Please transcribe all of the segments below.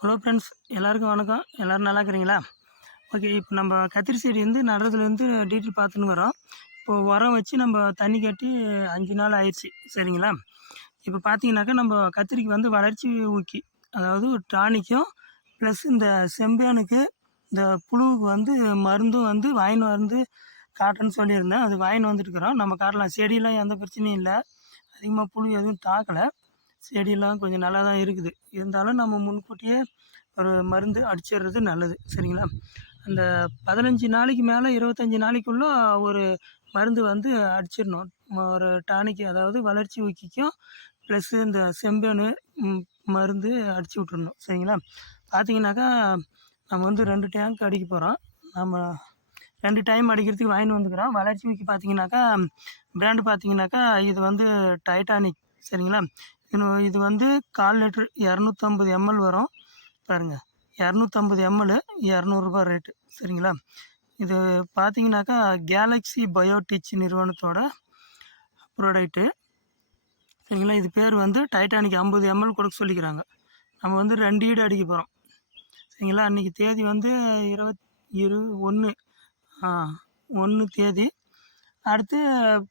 Hello friends எல்லாருக்கும் வணக்கம். எல்லோரும் நல்லா இருக்கிறீங்களா? ஓகே இப்போ நம்ம கத்திரி செடி வந்து நடுறதுலேருந்து டீட்டெயில் பார்த்துன்னு வரோம். இப்போது உரம் வச்சு நம்ம தண்ணி கட்டி அஞ்சு நாள் ஆயிடுச்சு சரிங்களா? இப்போ பார்த்தீங்கன்னாக்கா நம்ம கத்திரிக்கு வந்து வளர்ச்சி ஊக்கி அதாவது ஒரு டானிக்கும் ப்ளஸ் இந்த செம்பியானுக்கு இந்த புழுவுக்கு வந்து மருந்தும் வந்து வாயின் வந்து காட்டுன்னு சொல்லியிருந்தேன். அது வாயின் வந்துட்டுருக்குறோம் நம்ம காட்டலாம். செடியெலாம் எந்த பிரச்சனையும் இல்லை. அதிகமாக புழு எதுவும் தாக்கலை. செடியெல்லாம் கொஞ்சம் நல்லா தான் இருக்குது. இருந்தாலும் நம்ம முன்கூட்டியே ஒரு மருந்து அடிச்சிடுறது நல்லது. சரிங்களா? அந்த பதினஞ்சு நாளைக்கு மேலே இருபத்தஞ்சி நாளைக்குள்ளே ஒரு மருந்து வந்து அடிச்சிடணும். ஒரு டானிக்கு அதாவது வளர்ச்சி ஊக்கிக்கும் ப்ளஸ்ஸு இந்த செம்பேனு மருந்து அடிச்சு விட்டுருணும் சரிங்களா? பார்த்தீங்கன்னாக்கா நம்ம வந்து ரெண்டு டேங்க் அடிக்க போகிறோம் நம்ம ரெண்டு டைம் அடிக்கிறதுக்கு வாங்கிட்டு வந்துக்கிறோம். வளர்ச்சி ஊக்கி பார்த்தீங்கன்னாக்கா பிராண்டு பார்த்தீங்கன்னாக்கா இது வந்து டைட்டானிக் சரிங்களா? இது வந்து கால் லிட்டர் இரநூத்தம்பது எம்எல் வரும். பாருங்கள் இரநூத்தம்பது எம்எல் இரநூறுபா ரேட்டு. சரிங்களா? இது பார்த்தீங்கன்னாக்கா கேலக்ஸி பயோடிச் நிறுவனத்தோட ப்ராடக்ட்டு. சரிங்களா? இது பேர் வந்து டைட்டானிக் ஐம்பது எம்எல் கொடுக்க சொல்லிக்கிறாங்க. நம்ம வந்து ரெண்டு ஈடு அடிக்க போகிறோம் சரிங்களா? அன்றைக்கி தேதி வந்து இருபத் இரு ஒன்று ஒன்று தேதி அடுத்து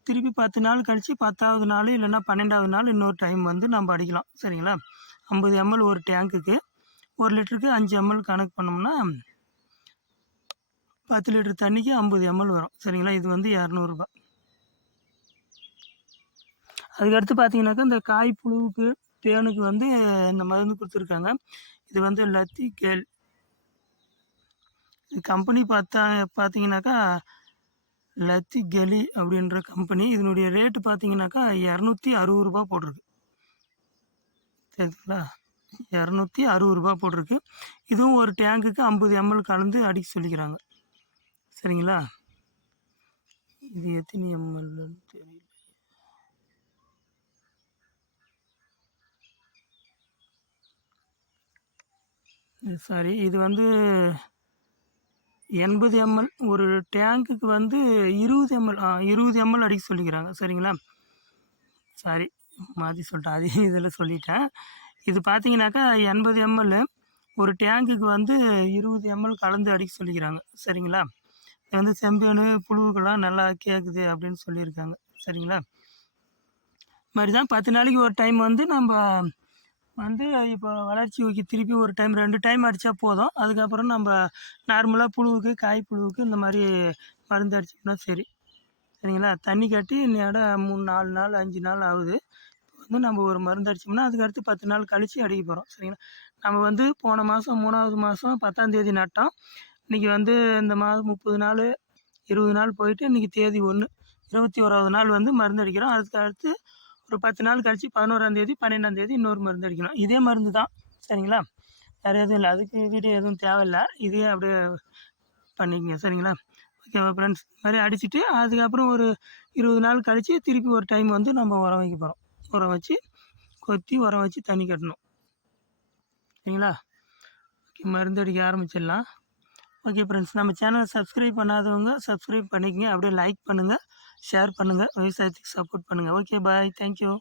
திருப்பி பத்து நாள் கழித்து பத்தாவது நாள் இல்லைன்னா பன்னெண்டாவது நாள் இன்னொரு டைம் வந்து நம்ம அடிக்கலாம். சரிங்களா? ஐம்பது எம்எல் ஒரு டேங்க்குக்கு ஒரு லிட்டருக்கு அஞ்சு எம்எல் கணக்கு பண்ணோம்னா பத்து லிட்டர் தண்ணிக்கு ஐம்பது எம்எல் வரும். சரிங்களா? இது வந்து இரநூறுபா அதுக்கடுத்து பார்த்தீங்கன்னாக்கா இந்த காய் புழுவுக்கு பேனுக்கு வந்து இந்த மருந்து கொடுத்துருக்காங்க. இது வந்து லத்தி கேல் இது கம்பெனி பார்த்தா பார்த்தீங்கன்னாக்கா லத்தி கெலி அப்படின்ற கம்பெனி இதனுடைய ரேட்டு பார்த்தீங்கன்னாக்கா இரநூத்தி அறுபது ரூபா போட்டிருக்கு. சரிங்களா? இரநூத்தி அறுபது ரூபா போட்டிருக்கு. இதுவும் ஒரு டேங்குக்கு ஐம்பது எம்எல் கலந்து அடிக்க சொல்லிக்கிறாங்க. சரிங்களா? இது எத்தனை எம்எல்னு தெரியல. சாரி இது வந்து எண்பது எம்எல் ஒரு டேங்க்குக்கு வந்து இருபது எம்எல் இருபது எம்எல் அடிக்க சொல்லிக்கிறாங்க. சரிங்களா? சாரி மாற்றி சொல்லிட்டேன். அதே இதில் சொல்லிட்டேன். இது பார்த்தீங்கன்னாக்கா எண்பது எம்எல் ஒரு டேங்க்குக்கு வந்து இருபது எம்எல் கலந்து அடிக்க சொல்லிக்கிறாங்க. சரிங்களா? இது வந்து செம்பேனு புழுவுக்கெல்லாம் நல்லா கேட்குது அப்படின்னு சொல்லியிருக்காங்க. சரிங்களா? இது மாதிரி தான் பத்து நாளைக்கு ஒரு டைம் வந்து நம்ம வந்து இப்போ வளர்ச்சி ஊக்கி திருப்பி ஒரு டைம் ரெண்டு டைம் அடித்தா போதும். அதுக்கப்புறம் நம்ம நார்மலாக புழுவுக்கு காய் புழுவுக்கு இந்த மாதிரி மருந்து அடிச்சோம்னா சரி. சரிங்களா? தண்ணி கட்டி நேரம் மூணு நாலு நாள் அஞ்சு நாள் ஆகுது. இப்போ வந்து நம்ம ஒரு மருந்து அடித்தோம்னா அதுக்கடுத்து பத்து நாள் கழித்து அடிக்க போகிறோம் சரிங்களா? நம்ம வந்து போன மாதம் மூணாவது மாதம் பத்தாந்தேதி நட்டோம். இன்றைக்கி வந்து இந்த மாதம் முப்பது நாள் இருபது நாள் போயிட்டு இன்றைக்கி தேதி ஒன்று இருபத்தி ஓராவது நாள் வந்து மருந்து அடிக்கிறோம். அதுக்கு அடுத்து ஒரு பத்து நாள் கழித்து பதினோராந்தேதி பன்னெண்டாந்தேதி இன்னொரு மருந்து அடிக்கணும். இதே மருந்து தான். சரிங்களா? வேறு எதுவும் இல்லை. அதுக்கு வீடியோ எதுவும் தேவையில்லை. இதே அப்படியே பண்ணிக்கங்க. சரிங்களா? ஓகேவா ஃப்ரெண்ட்ஸ் இது மாதிரி அடிச்சுட்டு அதுக்கப்புறம் ஒரு இருபது நாள் கழித்து திருப்பி ஒரு டைம் வந்து நம்ம உரம் வைக்க போகிறோம் உரம் வச்சு கொத்தி உரம் வச்சு தண்ணி கட்டணும். சரிங்களா? ஓகே மருந்து அடிக்க ஆரம்பிச்சிடலாம். ஓகே ஃப்ரெண்ட்ஸ் நம்ம சேனலை சப்ஸ்கிரைப் பண்ணாதவங்க சப்ஸ்கிரைப் பண்ணிக்கங்க. அப்படியே லைக் பண்ணுங்கள் ஷேர் பண்ணுங்கள் விவசாயத்துக்கு சப்போர்ட் பண்ணுங்கள் ஓகே பாய் தேங்க்யூ